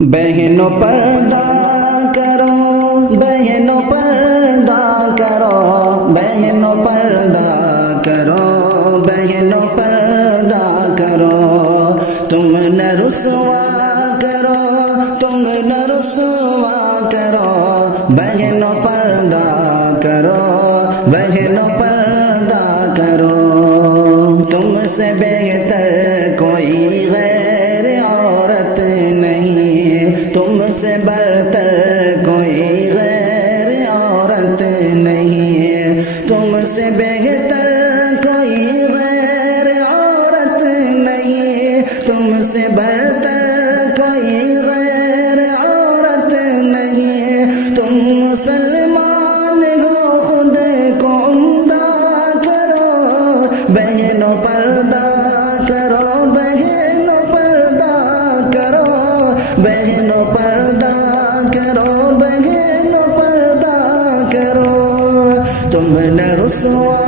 بہنوں پردہ کرو، بہنوں پردہ کرو، بہنوں پردہ کرو، بہنوں پردہ کرو، تم نہ رسوا کرو، تم نہ رسوا کرو، بہنوں پردہ کرو، بہنوں پردہ کرو، تم سے بہتر کوئی غیر عورت نہیں، تم سے برتر کوئی غیر عورت نہیں، تم سے بہتر کوئی غیر عورت نہیں، تم سے برتر کوئی غیر عورت نہیں، تم مسلمان ہو خود کو عمدہ کرو، بہنوں پردہ کرو، بہنوں پردہ کرو، بہنوں پردہ کرو، بہنوں پردہ کرو، تم نہ رسوا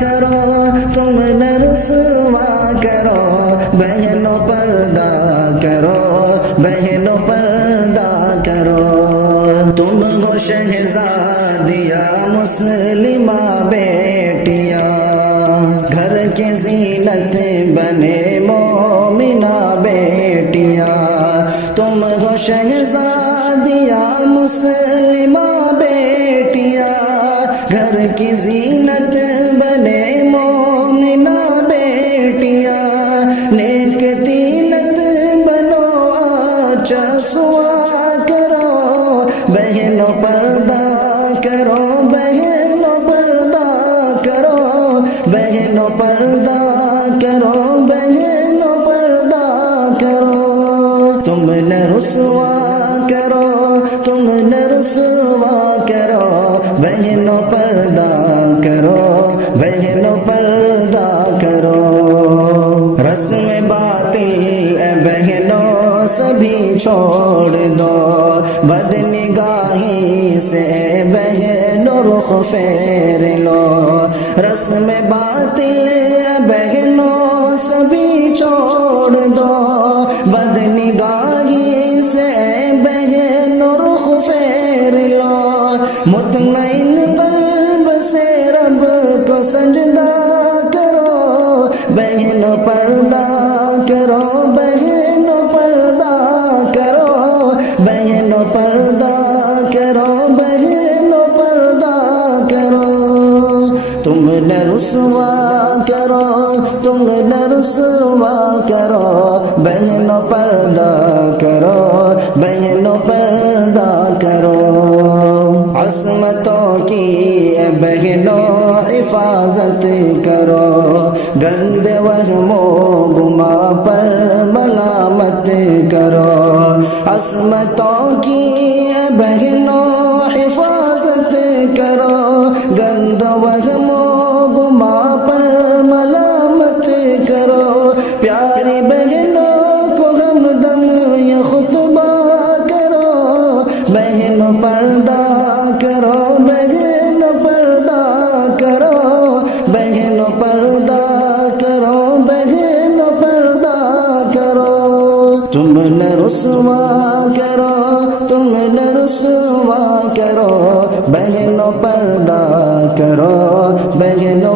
کرو، تم نہ رسوا کرو، بہنوں پردہ کرو، بہنوں پردہ کرو، تم ہو شہزادیاں مسلمہ بیٹیاں، گھر کی زینت بنے مومنہ بیٹیاں، تم ہو شہزادیاں مسلمہ بیٹیاں، گھر کی زینت بنے مومنہ بیٹیاں، نیک تینت بنو اچھا سوا کرو، بہنوں پردہ کرو، بہنوں پردہ کرو، بہنوں پردہ کرو، بہنوں پردہ کرو، تم نہ رسوا کرو، تم نہ رسوا کرو، بہنوں پردہ کرو، بہنوں پردہ کرو، رسم باطل اے بہنوں سبھی چھوڑ دو، بد نگاہی سے اے بہنوں رخ پھیر لو، رسم باطل اے بہنوں سبھی چھوڑ دو، بد نگاہی سے اے بہنوں رخ پھیر لو، مطمئن قلب سے رب کو سجدہ کرو، بہنوں پردہ کرو، بہنوں پردہ کرو، بہنوں پردہ کرو، بہنوں پردہ کرو، تم نہ رسوا کرو، تم نہ رسوا کرو، بہنوں پردہ کرو، بہنوں پردہ کرو، عصمتوں کی اے بہنوں حفاظت کرو، گند وہم و گما پر ملامت کرو، عصمتوں کی اے بہنوں حفاظت کرو، گند وہم و گما پر ملامت کرو، پیاری بہنوں کو ہمدم یہ خطبہ کرو، بہنوں پردہ کرو، بہنوں پردہ کرو، بہنوں پردہ کرو، بہنوں پردہ کرو، تم نہ رسوا کرو، تم نہ رسوا کرو، بہنوں پردہ کرو، بہنوں